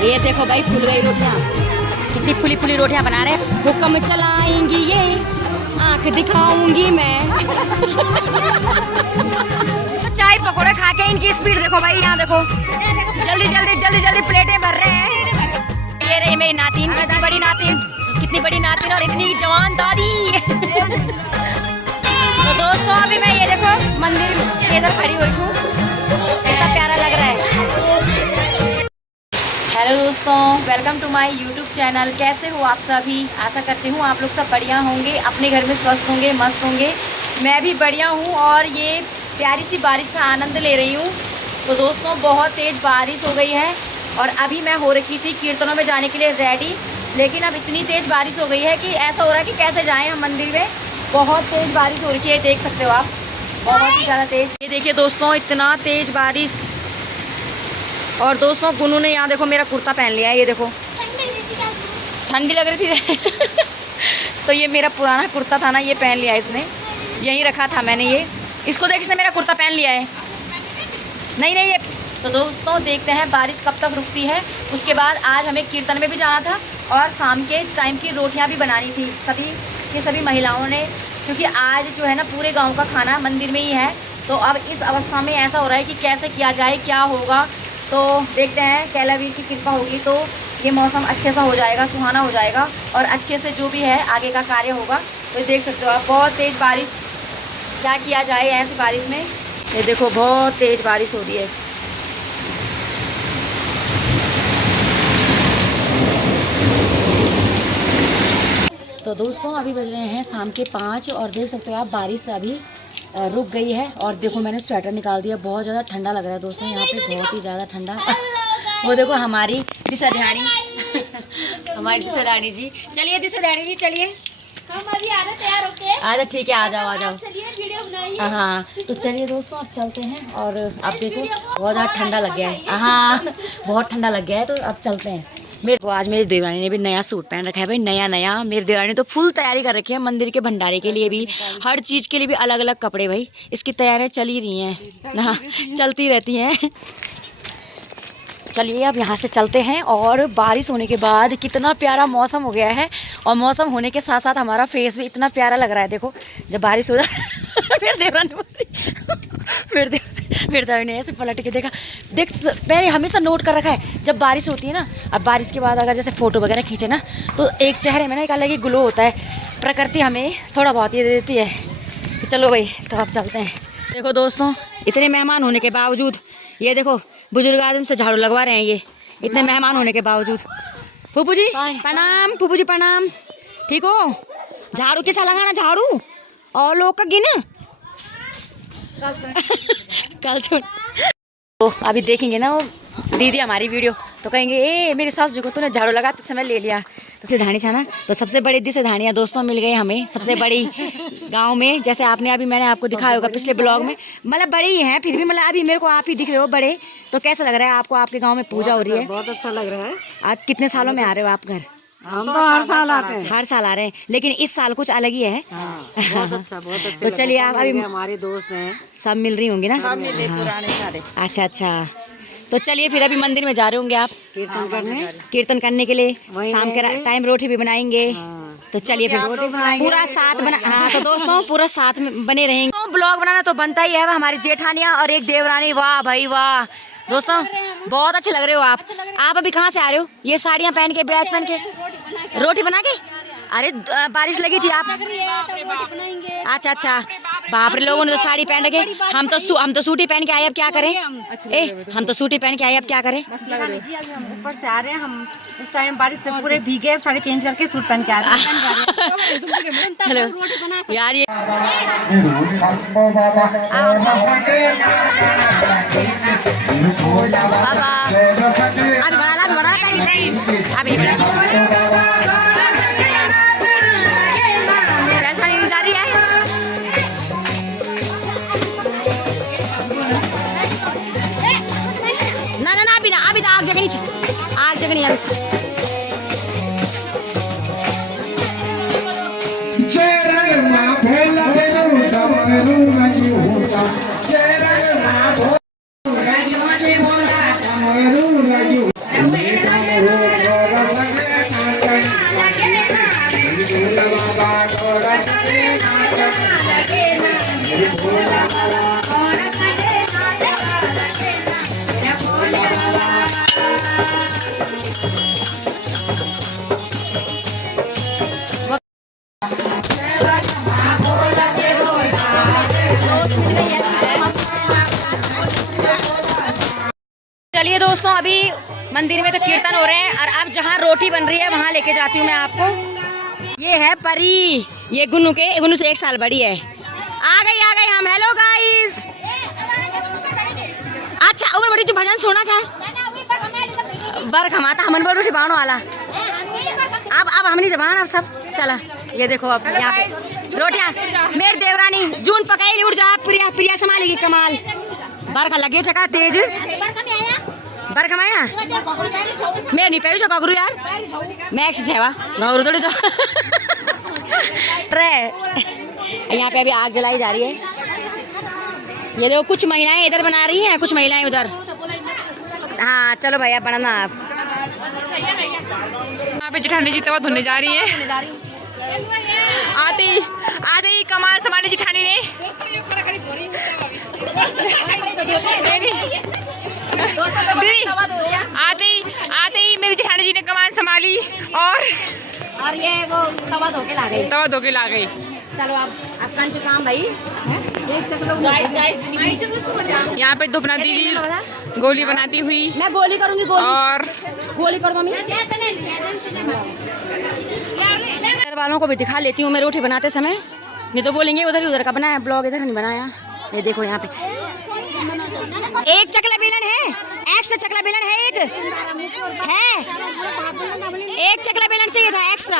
ये देखो भाई फूल गई रोटियाँ, कितनी फुली फुली रोटियाँ बना रहे हैं। हुक्म चलाएंगी ये, आँख दिखाऊंगी मैं। तो चाय पकौड़े खा के इनकी स्पीड देखो भाई, यहाँ देखो जल्दी जल्दी जल्दी जल्दी प्लेटें भर रहे हैं। ये रही मेरी नातिन, कितनी बड़ी नातिन, कितनी बड़ी नातिन और इतनी जवान दादी। तो दोस्तों अभी मैं ये देखो मंदिर के इधर खड़ी हो रही हूँ, ऐसा प्यारा लग रहा है। हेलो दोस्तों, welcome to my YouTube channel. कैसे हो आप सभी? आशा करती हूँ आप लोग सब बढ़िया होंगे, अपने घर में स्वस्थ होंगे, मस्त होंगे। मैं भी बढ़िया हूँ और ये प्यारी सी बारिश का आनंद ले रही हूँ। तो दोस्तों बहुत तेज़ बारिश हो गई है और अभी मैं हो रखी थी कीर्तनों में जाने के लिए रेडी, लेकिन अब इतनी तेज़ बारिश हो गई है कि ऐसा हो रहा है कि कैसे जाएँ हम मंदिर में। बहुत तेज़ बारिश हो रही है, देख सकते हो आप, बहुत ही ज़्यादा तेज़। ये देखिए दोस्तों इतना तेज़ बारिश। और दोस्तों गुनू ने यहाँ देखो मेरा कुर्ता पहन लिया है, ये देखो ठंडी लग रही थी। तो ये मेरा पुराना कुर्ता था ना, ये पहन लिया है इसने, यहीं रखा था मैंने ये। इसको देख इसने मेरा कुर्ता पहन लिया है। नहीं नहीं ये तो दोस्तों देखते हैं बारिश कब तक रुकती है। उसके बाद आज हमें कीर्तन में भी जाना था और शाम के टाइम की रोटियाँ भी बनानी थी सभी महिलाओं ने, क्योंकि आज जो है ना पूरे गाँव का खाना मंदिर में ही है। तो अब इस अवस्था में ऐसा हो रहा है कि कैसे किया जाए, क्या होगा। तो देखते हैं, कैलावीर की कृपा होगी तो ये मौसम अच्छे सा हो जाएगा, सुहाना हो जाएगा और अच्छे से जो भी है आगे का कार्य होगा। तो देख सकते हो आप बहुत तेज़ बारिश, क्या किया जाए ऐसी बारिश में। ये देखो बहुत तेज़ बारिश हो रही है। तो दोस्तों अभी बज रहे हैं शाम के 5 और देख सकते हो आप बारिश अभी रुक गई है। और देखो मैंने स्वेटर निकाल दिया, बहुत ज़्यादा ठंडा लग रहा है दोस्तों यहाँ पे, बहुत ही ज़्यादा ठंडा। वो देखो हमारी दिशा-ध्यानी हमारी दिशा-ध्यानी जी, चलिए दिशा-ध्यानी जी चलिए, हम अभी आ रहे तैयार होके। अच्छा ठीक है, आ जाओ आ जाओ, चलिए वीडियो बनाइए। हाँ तो चलिए दोस्तों अब चलते हैं। और अब देखो बहुत ज़्यादा ठंडा लग गया है, हाँ बहुत ठंडा लग गया है, तो अब चलते हैं। मेरे को आज मेरी देवरानी ने भी नया सूट पहन रखा है भाई, नया। मेरी देवरानी तो फुल तैयारी कर रखी है मंदिर के भंडारे के लिए भी, हर चीज़ के लिए भी अलग अलग कपड़े भाई। इसकी तैयारियाँ चल ही रही हैं, हाँ चलती रहती हैं। चलिए अब यहाँ से चलते हैं। और बारिश होने के बाद कितना प्यारा मौसम हो गया है, और मौसम होने के साथ साथ हमारा फेस भी इतना प्यारा लग रहा है। देखो जब बारिश हो जाए फिर देवरानी ने ऐसे पलट के देखा। देख मैंने हमेशा नोट कर रखा है, जब बारिश होती है ना, अब बारिश के बाद अगर जैसे फ़ोटो वगैरह खींचे ना, तो एक चेहरे में ना एक अलग ही ग्लो होता है। प्रकृति हमें थोड़ा बहुत ये दे देती है। तो चलो भाई तो अब चलते हैं। देखो दोस्तों इतने मेहमान होने के बावजूद, ये देखो बुजुर्ग आदमी से झाड़ू लगवा रहे हैं ये, इतने मेहमान होने के बावजूद। फूफू जी प्रणाम, फूफू जी प्रणाम, ठीक हो? झाड़ू के छा लगाना, झाड़ू और लोग का गिन कल छोड़। तो अभी देखेंगे ना वो दीदी हमारी वीडियो, तो कहेंगे ए मेरी सास जी को तूने झाड़ू लगाते समय ले लिया। तो सिधानी था ना, तो सबसे बड़ी दिशधानियाँ दोस्तों मिल गई हमें, सबसे बड़ी गांव में। जैसे आपने अभी मैंने आपको दिखाया होगा पिछले ब्लॉग में, मतलब बड़ी ही हैं फिर भी, मतलब अभी मेरे को आप ही दिख रहे हो बड़े। तो कैसा लग रहा है आपको, आपके गाँव में पूजा हो रही है? बहुत अच्छा लग रहा है। आज कितने सालों में आ रहे हो आप घर? हम तो हर साल आते हैं। हर साल आ रहे हैं, लेकिन इस साल कुछ अलग ही है। हाँ, बहुत अच्छा बहुत अच्छा। तो चलिए आप अभी हमारे दोस्त हैं, सब मिल रही होंगी ना? सब मिले पुराने सारे। अच्छा अच्छा, तो चलिए फिर अभी मंदिर में जा रहे होंगे आप कीर्तन करने के लिए। शाम के टाइम रोटी भी बनाएंगे। तो चलिए फिर पूरा साथ बना, हाँ तो दोस्तों पूरा साथ में बने रहेंगे। तो ब्लॉग बनाना तो बनता ही है। हमारी जेठानियाँ और एक देवरानी, वाह भाई वाह दोस्तों बहुत अच्छे लग रहे हो आप। आप अभी कहाँ से आ रहे हो? ये साड़ियाँ पहन के, ब्लाउज पहन के, रोटी बना के? अरे बारिश लगी थी आप? अच्छा अच्छा, बाप रे लोगों ने तो साड़ी पहन रखे, हम तो सूटी पहन के आए, अब क्या करें? हम तो सूटी पहन के आए, अब क्या करें? हम ऊपर से आ रहे हैं, हम इस टाइम बारिश से पूरे भीगे, साड़ी चेंज करके सूट पहन के आ रहे हैं। चलो यार ये अभी आग जगनी अभी। जय रंगना भोला जय रंगना भोला चलिए दोस्तों, अभी मंदिर में तो कीर्तन हो रहे हैं और अब जहाँ रोटी बन रही है वहाँ लेके जाती हूँ मैं आपको। ये है परी, ये गुन्नू से 1 साल बड़ी है। आ गई हम। Hello guys. अच्छा उमर बड़ी जो भजन सुना चाहे बर खमाता हमन बोल रोटी बाणो वाला। अब हमनी दबान अब सब चला। ये देखो अब यहाँ पे रोटियाँ मेरे देवरानी जून पकाई उड़ जा। प्रिया संभालेगी कमाल। बरखा लगे चका तेज बरखा माया मैं नहीं पे गगरू यार मैं छेवा गगरू थोड़ी जो यहाँ पे अभी आग जलाई जा रही है। ये देखो कुछ महिलाएं इधर बना रही हैं, कुछ महिलाएं उधर। हाँ चलो भैया बनाना आप। यहाँ पे जेठानी जी तवा धुलने जा रही है। आते ही कमाल संभाली जेठानी ने। आते ही मेरी जेठानी जी ने कमान संभाली और ये वो तवा धो के ला गई। चलो अब कंच काम भाई। यहाँ पे धुपना दीदी गोली बनाती हुई। मैं गोली करूँगी और गोली कर दो। घर वालों को भी दिखा लेती हूँ मैं रोटी बनाते समय, नहीं तो बोलेंगे उधर ही उधर का बनाया ब्लॉग, इधर नहीं बनाया। ये देखो यहाँ पे एक चकला बेलन है, एक्स्ट्रा चकला बेलन है, एक चकला बेलन चाहिए था एक्स्ट्रा।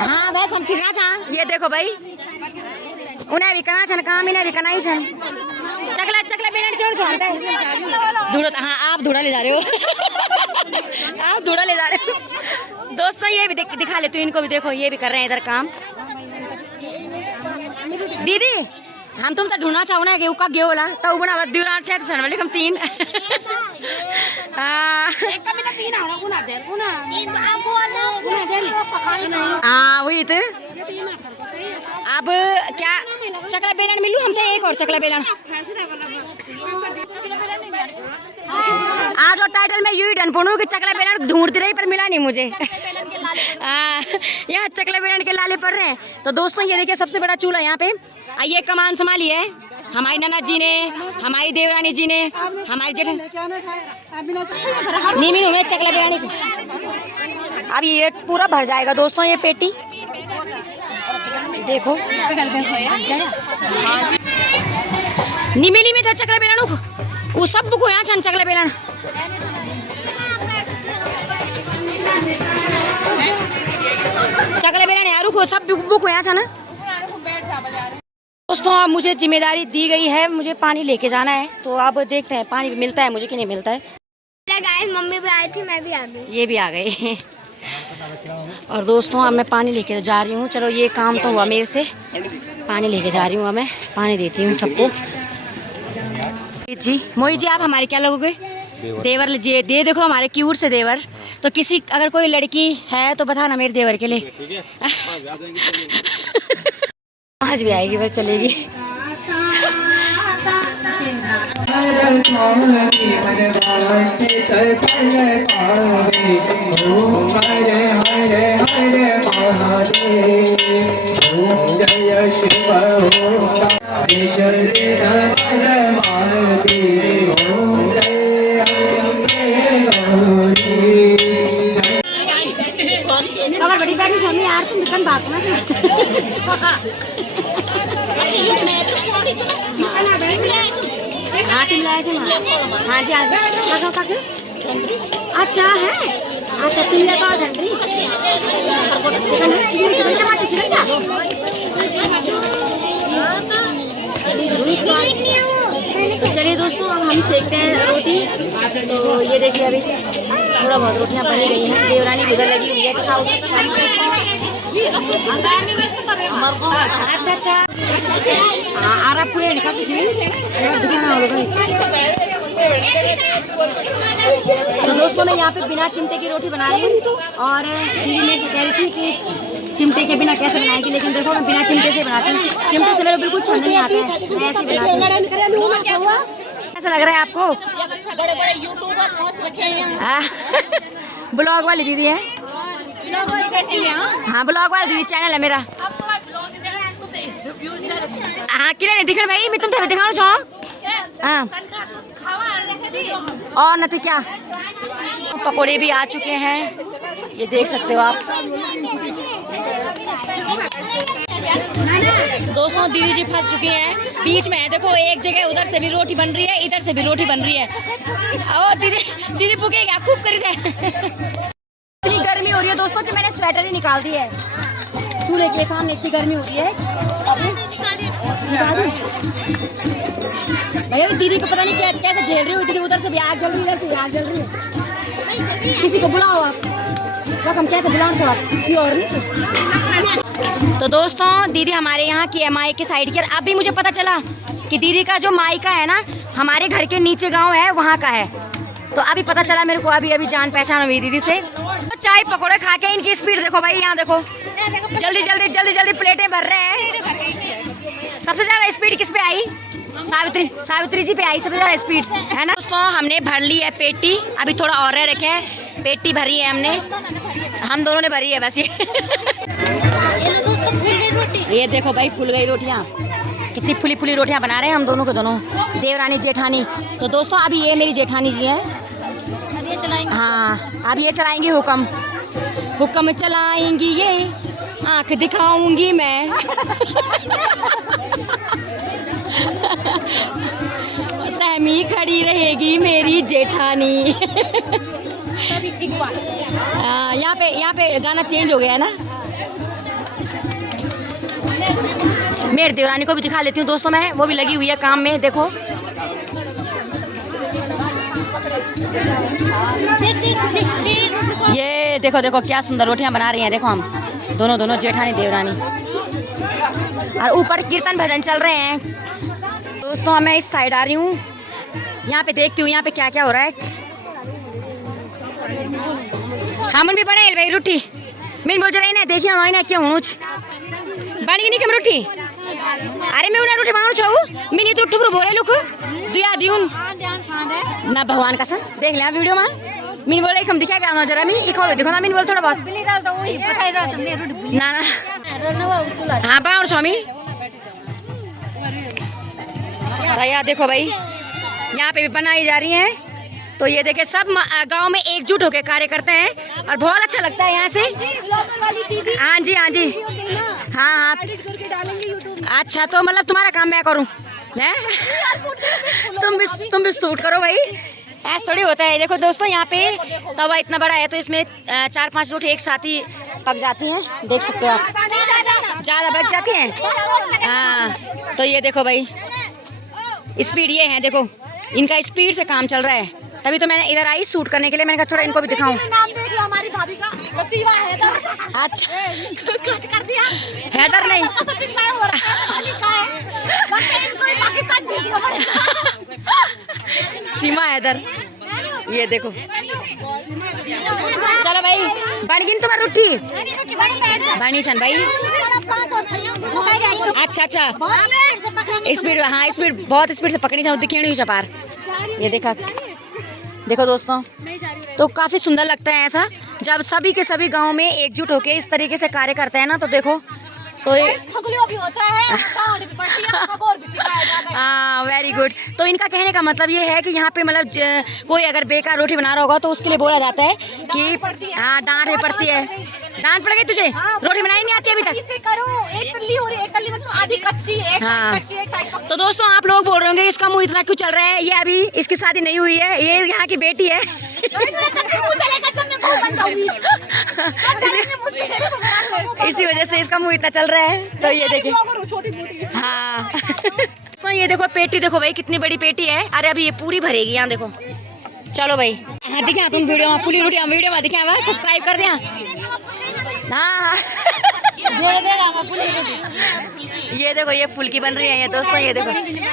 हाँ बस हम खींचना चाह। ये देखो भाई उन्हें भी करना छन काम, इन्हें भी करना ही छन। चकला बेलन चोर छोड़ता है धूड़ा। हाँ आप धूड़ा ले जा रहे हो आप धूड़ा ले जा रहे हो। दोस्तों ये भी दिखा लेती हूँ इनको भी। देखो ये भी कर रहे हैं इधर काम। दीदी हम तुम तो ढूंढना चाहो ना कि उका गे होला तो बना दिवरा छे तो वाले हम 3 वही तो। अब क्या चकला बेलन मिलू हम तो एक और चकला बेलन। आज और टाइटल में यू ही डन पड़ू कि चकला बेलन ढूंढती रही पर मिला नहीं मुझे। यहाँ चकला बेलन के लाले पड़ रहे हैं। तो दोस्तों ये देखिए सबसे बड़ा चूल्हा यहाँ पे। ये कमान संभाली है हमारी ननद जी ने, हमारी देवरानी जी ने, हमारी जेठन नीमी में चकला बेलानी की। अब ये पूरा भर जाएगा दोस्तों ये पेटी। देखो निमेली में था चकला बेलानू वो सब को यहाँ छन चकला बेलान। चकला बेलान यारू को सब बुक यहाँ छन। दोस्तों अब मुझे जिम्मेदारी दी गई है, मुझे पानी लेके जाना है। तो अब देखते हैं पानी मिलता है मुझे कि नहीं मिलता है। मम्मी भी आई थी, मैं भी आ गई, ये भी आ गए। और दोस्तों अब मैं पानी लेके जा रही हूँ। चलो ये काम तो हुआ मेरे से, पानी लेके जा रही हूँ। अब मैं पानी देती हूँ सबको। जी मोई जी आप हमारे क्या लगोगे? देवर लीजिए। दे देखो हमारे क्यूट से देवर। तो किसी अगर कोई लड़की है तो बताना मेरे देवर के लिए। आज भी आएगी बस चलेगी। अगर बड़ी बैठी स्वामी यार तुम दुकान बात ना हाँ तुम लाए हाँ जी हाँ जी। अच्छा है अच्छा तुम लेकर धंधरी तो चलिए दोस्तों अब हम सेकते हैं रोटी। तो ये देखिए अभी थोड़ा बहुत रोटियां बनी गई हैं। देवरानी उधर लगी हुई है। अच्छा अच्छा हाँ आ रहा पूरे निकाल तो दोस्तों मैं यहाँ पे बिना चिमटे की रोटी बना रही हूँ। और दीदी ने कह रही थी कि चिमटे के बिना कैसे बनाएगी, लेकिन देखो मैं बिना चिमटे से बनाती हूँ। चिमटे से मेरे बिल्कुल छंद नहीं आता है, मैं ऐसे बनाती हूँ। कैसा लग रहा है आपको? बड़े-बड़े यूट्यूबर ब्लॉग वाली दीदी है। हाँ ब्लॉग वाली दीदी चैनल है मेरा। हाँ किला नहीं दिखण भाई मैं तुम थे दिखाना चाहो हाँ और नहीं क्या पकोड़े भी आ चुके हैं, ये देख सकते हो आप। दोस्तों दीदी जी फंस चुकी हैं बीच में, देखो एक जगह उधर से भी रोटी बन रही है, इधर से भी रोटी बन रही है। ओ दीदी पुके क्या खूब करी दे। इतनी गर्मी हो रही है दोस्तों कि मैंने स्वेटर ही निकाल दी है चूल्हे के सामने, इतनी गर्मी हो रही है। भैया दीदी को पता नहीं कैसे झेल रही हो, दीदी उधर से भी आग जल रही है, इधर से भी आग जल रही है। किसी को बुलाओ आप, हम कैसे बुलाओ तो आप किसी और नहीं। तो दोस्तों दीदी हमारे यहाँ की एमआई के साइड की, अभी मुझे पता चला कि दीदी का जो मायका है ना हमारे घर के नीचे गांव है वहाँ का है, तो अभी पता चला मेरे को, अभी जान पहचान हुई दीदी से। तो चाय पकौड़े खा के इनकी स्पीड देखो भाई, यहाँ देखो जल्दी प्लेटें भर रहे हैं। सबसे ज्यादा स्पीड किस पे आई? सावित्री जी पे आई सबसे ज्यादा स्पीड, है ना। दोस्तों हमने भर ली है पेटी, अभी थोड़ा और रखे है, पेटी भरी है हमने, हम दोनों ने भरी है बस। ये देखो भाई फूल गई रोटियाँ, कितनी फुली रोटियाँ बना रहे हैं हम दोनों देवरानी जेठानी। तो दोस्तों अभी ये मेरी जेठानी जी हैं, हाँ अब ये चलाएंगी हुक्म चलाएंगी, ये आँख दिखाऊंगी मैं। सहमी खड़ी रहेगी मेरी जेठानी। यहाँ पे गाना चेंज हो गया है ना। मेरी देवरानी को भी दिखा लेती हूँ दोस्तों मैं, वो भी लगी हुई है काम में, देखो। ये देखो क्या सुंदर रोटियां बना रही हैं, देखो हम दोनों जेठानी देवरानी, और ऊपर कीर्तन भजन चल रहे हैं। दोस्तों मैं इस साइड आ रही हूँ, यहाँ पे देखती हूँ यहाँ पे क्या क्या हो रहा है। हमन भी बने भाई रोटी मैं बोल रही ना, देखिए ना क्यों बन गई नहीं कम रोटी। अरे मैं उन्हें रोटी बनाना चाहूँ, मैं नहीं तो टुकड़ो बोले लुक दुया दियून ना भगवान का सन देख लिया वीडियो में। मैं बोले हम दिखा क्या जरा मैं एक और देखो ना, मैं बोल थोड़ा बहुत ना हाँ बनाओ स्वामी। यार देखो भाई यहाँ पे भी बनाई जा रही हैं, तो ये देखे सब गांव में एकजुट होकर कार्य करते हैं और बहुत अच्छा लगता है यहाँ से। हाँ जी हाँ अच्छा, तो मतलब तुम्हारा काम मैं करूँ हैं? तुम भी शूट करो भाई, ऐसा थोड़ी होता है। देखो दोस्तों यहाँ पे तवा इतना बड़ा है तो इसमें 4-5 रोटी एक साथ ही पक जाती हैं, देख सकते हो आप, ज़्यादा बच जाती हैं। हाँ तो ये देखो भाई स्पीड ये है, देखो इनका स्पीड से काम चल रहा है, तभी तो मैंने इधर आई शूट करने के लिए। मैंने कहा थोड़ा इनको भी दिखाऊं। हमारी भाभी का अच्छा कर दिया हैदर नहीं सीमा हैदर, ये देखो। चलो भाई बन गई तुम्हारी रोटी बनी सन भाई। अच्छा स्पीड, हाँ स्पीड बहुत स्पीड से पकड़ी जाऊँ, दिखे नहीं चपार। ये देखो दोस्तों, तो काफ़ी सुंदर लगता है ऐसा जब सभी के सभी गांव में एकजुट होके इस तरीके से कार्य करते हैं ना। तो देखो तो भी होता है हाँ वेरी गुड। तो इनका कहने का मतलब ये है कि यहाँ पे मतलब कोई अगर बेकार रोटी बना रहा होगा तो उसके लिए बोला जाता है कि हाँ डांट पड़ती है। डांट पड़ गई तुझे? रोटी बनाई नहीं आती अभी तक? एक तल्ली हो रही है, एक तल्ली मतलब आधी कच्ची, हाँ। तो दोस्तों आप लोग बोल रहे होंगे इसका मुंह इतना क्यों चल रहा है, ये अभी इसकी शादी नहीं हुई है, ये यहाँ की बेटी है। इसी वजह से इसका मुंह इतना चल रहा है। तो ये देखिए हाँ तो ये देखो पेटी देखो भाई कितनी बड़ी पेटी है। अरे अभी ये पूरी भरेगी, यहाँ देखो। चलो भाई हाँ दिखे तुम वीडियो में पूरी रोटी वीडियो में दिखे सब्सक्राइब कर दिया हाँ। ये देखो ये फुल्की बन रही है ये दोस्तों। ये देखो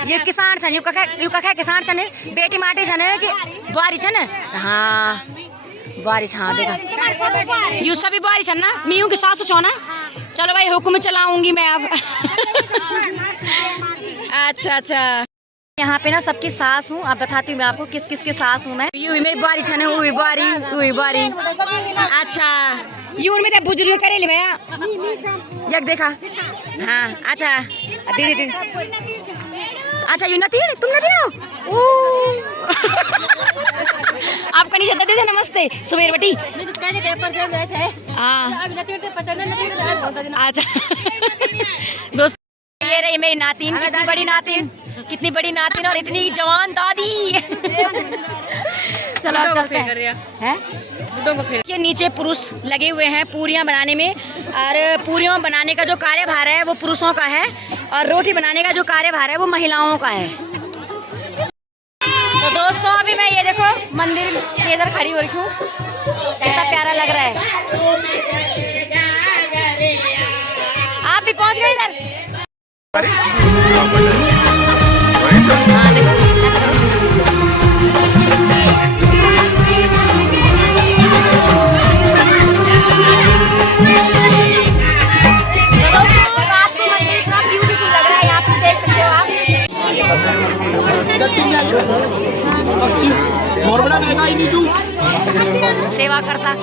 ये किसान छन यू कखा किसान छन बेटी माटी छन कि बुआरी छन। हाँ बुआरी हाँ देखा यू सभी बुआरी छन ना, मैं की सासू छो ना। चलो भाई हुक्म चलाऊंगी मैं अब। अच्छा यहाँ पे ना सबकी सास हूँ। अब बताती हूँ मैं आपको किस किस के सास हूँ मैं। यू में बारी छने हुई बारी। अच्छा यू में तो बुजुर्ग करेली भैया यक देखा। हाँ अच्छा दीदी अच्छा यू नती तुम नती हो। आपका नहीं चलता दीदी नमस्ते सुबेर बटी। हाँ अच्छा दोस्त ये रही मेरी नातिन। कितनी बड़ी नातिन और इतनी जवान दादी। चलो अब चलते हैं। ये नीचे पुरुष लगे हुए हैं पूरियां बनाने में, और पूरियों बनाने का जो कार्यभार है वो पुरुषों का है, और रोटी बनाने का जो कार्यभार है वो महिलाओं का है। तो दोस्तों अभी मैं ये देखो मंदिर के इधर खड़ी हो रही हूँ, कैसा प्यारा लग रहा है। आप भी पहुँच गए इधर। हाँ देखो सेवा करता।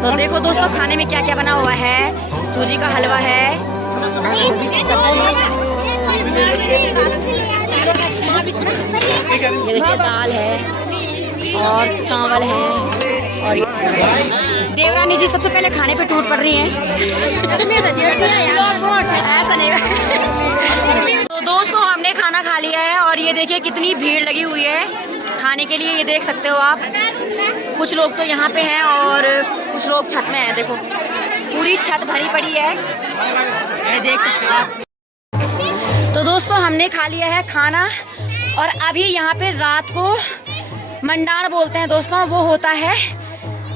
तो देखो दोस्तों खाने में क्या क्या बना हुआ है। सूजी का हलवा है, ये देखिए दाल है और चावल है, और देवरानी जी सबसे पहले खाने पे टूट पड़ रही हैं। ऐसा नहीं। तो दोस्तों हमने खाना खा लिया है, और ये देखिए कितनी भीड़ लगी हुई है खाने के लिए। ये देख सकते हो आप, कुछ लोग तो यहाँ पे हैं और कुछ लोग छत में हैं। देखो पूरी छत भरी पड़ी है, ये देख सकते हो आप। तो दोस्तों हमने खा लिया है खाना, और अभी यहाँ पे रात को मंडाण बोलते हैं दोस्तों, वो होता है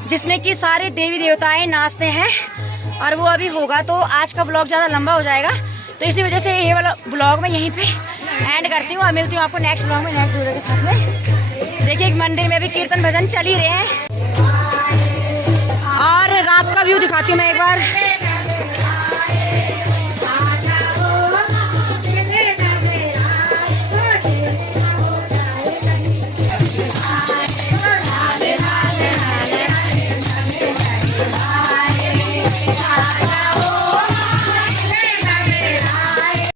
जिसमें कि सारे देवी देवताएं नाचते हैं, और वो अभी होगा। तो आज का ब्लॉग ज़्यादा लंबा हो जाएगा, तो इसी वजह से ये वाला ब्लॉग मैं यहीं पे एंड करती हूँ, और मिलती हूँ आपको नेक्स्ट ब्लॉग में नेक्स्ट वीडियो के साथ में। देखिए एक मंदिर में भी कीर्तन भजन चल ही रहे हैं, और रात का व्यू दिखाती हूँ मैं एक बार।